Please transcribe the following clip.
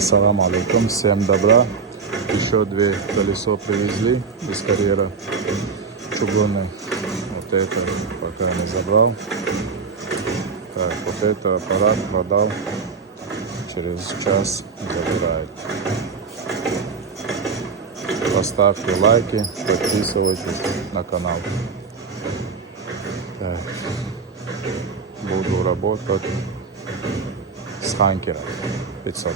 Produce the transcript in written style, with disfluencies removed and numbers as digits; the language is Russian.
Ассаламу алейкум, всем добра. Еще две колесо привезли из карьера чугунный. Вот это пока не забрал. Так, вот это аппарат продал. Через час забирает. Поставьте лайки, подписывайтесь на канал. Так. Буду работать с ханкером 500.